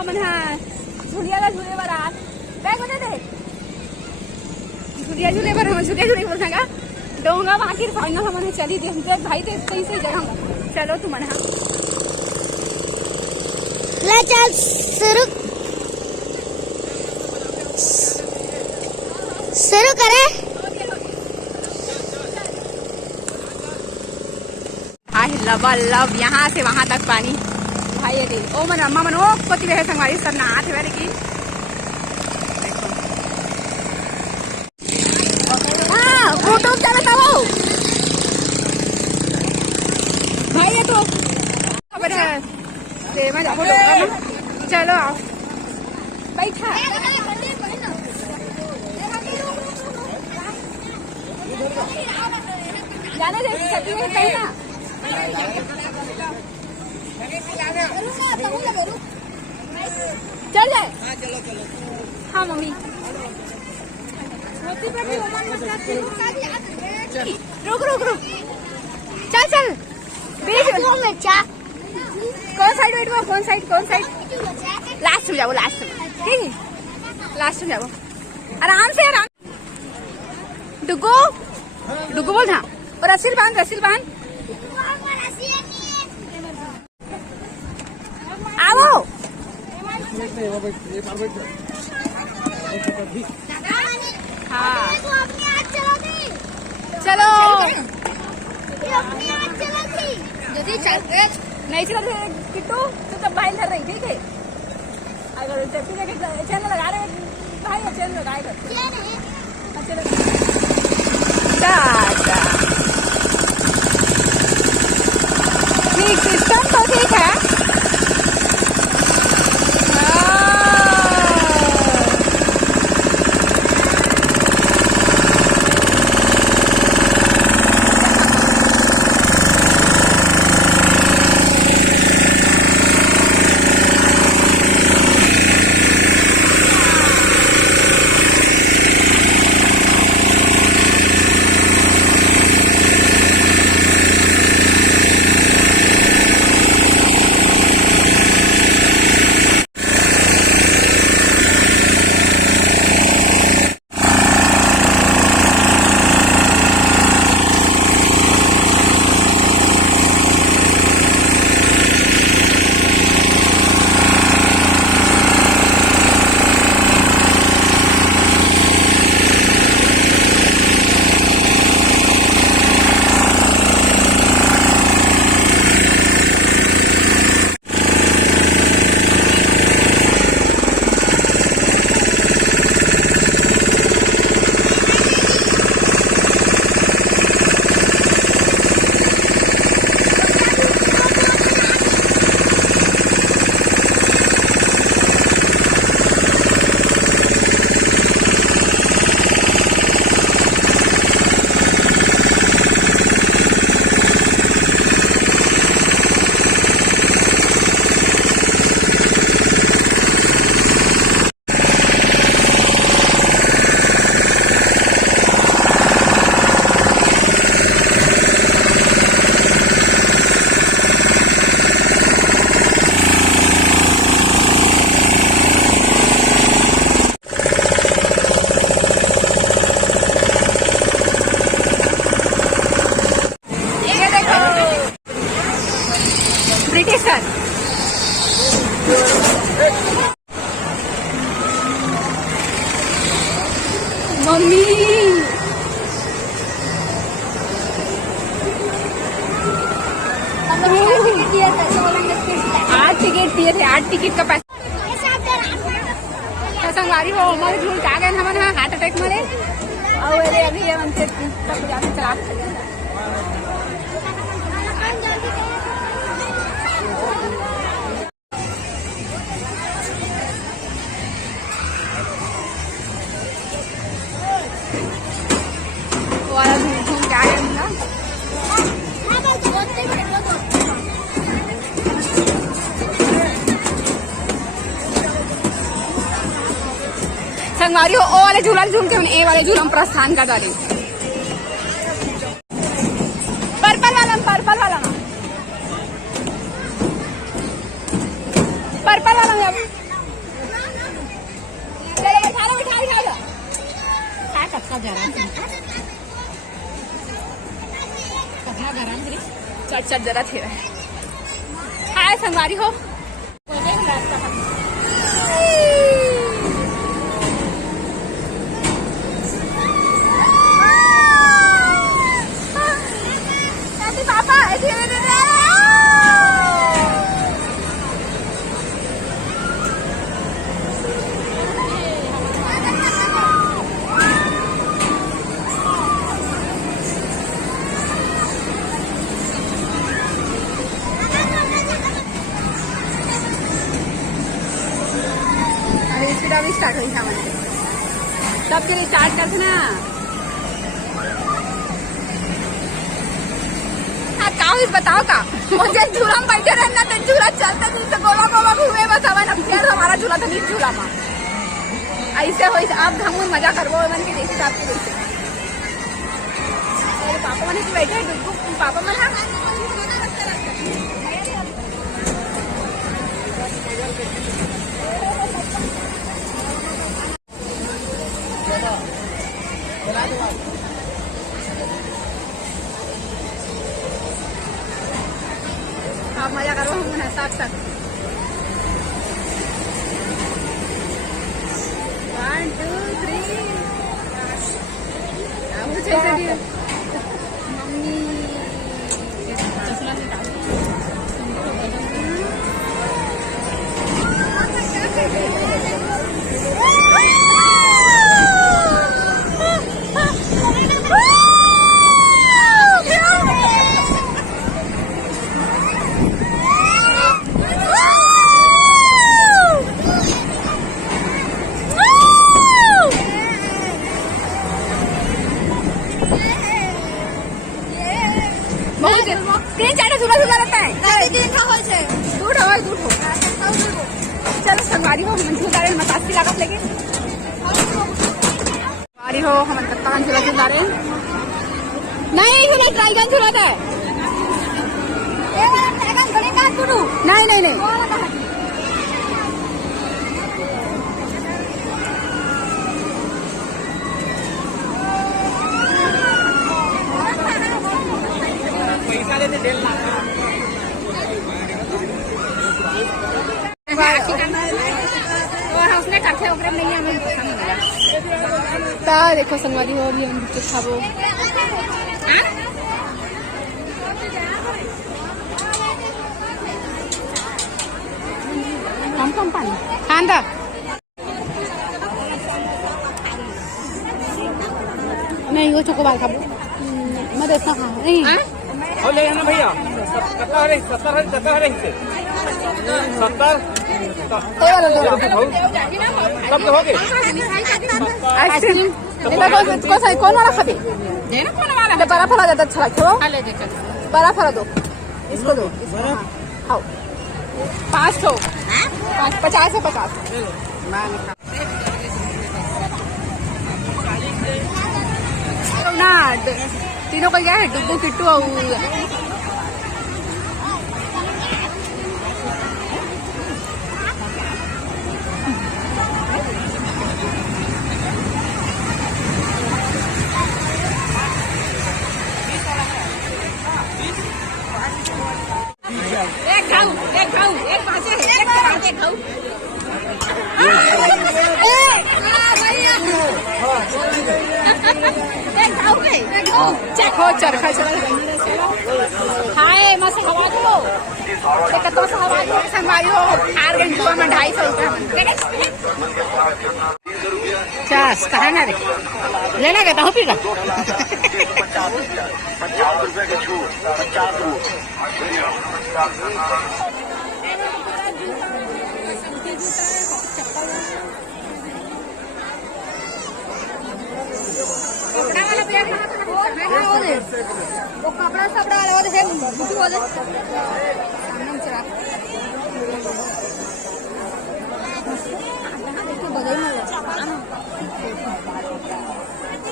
हमन हा झुलिया ला झूले बर आज बैग बजा दे झुलिया झूले बर हम झुलिया झूले बोल संगा डोंगा बाकी फाइनल हमन चली दे भाई ते सही सही जगह चलो तू मन हा ले चल शुरू करे। लव यहाँ से वहां तक पानी भाई ये देख ओ मन अम्मा मन ओ कोती रहे संगवारी सब नहात है लेकिन हां फोटो चला वो भाई ये तो खबर है ते मैं फोटो करना चलो आओ बैठा जाने दे छतरी में पहना चल जाए हाँ मम्मी रुक रुक रुक चल चल कौन साइड बैठ कौन साइड लास्ट में जाओ लास्ट में ठीक है लास्ट में जाओ आराम से आराम डुगो डुगो बोल था और रस्सी बांध आओ हाँ चलो नहीं चला किट्टू तू तब बाहर कर रही ठीक है अगर चैनल लगा रहे भाई चैनल लगाएगा ठीक सिस्टम तो ठीक है ब्रिटिशर मम्मी आठ टिकट दिए थे 8 टिकट का पैसा संगवारी हो हमारे झूल आ गए हमारे हार्ट अटैक मारे और अभी हमसे चला संगवारी हो ओ वाले झूला झूल के ए वाले झूला हम प्रस्थान कर डाले पर्पल वाला पर्पल वाला चट चट जरा थे हाय संगवारी हो पापा अभी स्टार्ट हुई हमारे तब फिर स्टार्ट करते ना बताओ का मुझे झूला में बैठे रहना तो झूला चलते नहीं तो गोवा गोवा घूमे बस हवा फिर हमारा झूला तो नहीं झूला में ऐसे हो आप हम मजा करवो मन के जैसे आपके जैसे पापा मैंने बैठे पापा मना आप मजा करो हम साथ साथ 1 2 3 मुझे मम्मी तीन चार झूला झूला रहता है दूर हो चलो संगवारी हो हम झूला रहे मसासी लागत लेके संगवारी हो हम कत्तान झूला झूला रहे नहीं झूला ड्रैगन झूला था नहीं नहीं नहीं देखो संगवारी हो अभी हम खाबो कम कम पानी खांदा नहीं वो चोकोबार खाबो मैं देखना खा नहीं और ले जाना भैया 70 सब हो गए आइसक्रीम कौन वाला खाते बर्फ वाला ज्यादा अच्छा लगता है बर्फ वाला दो इसको दो खाओ 5 ठो 50 है 50 ना तीनों को क्या है डुब्बू किट्टू और एक पासे है एक खाऊ चेक हो चरखा हाय मस्त हवा दो तो हवा दो संगवारी हो हार घंटों में 250 रुपये चास कहा ना रे लेना कहता हूँ पीगा 50 रुपए के छू 50 कपड़ा वाला बैग वो कपड़ा सपड़ा वाला है बुटी वाले सामने चला देखो बदल में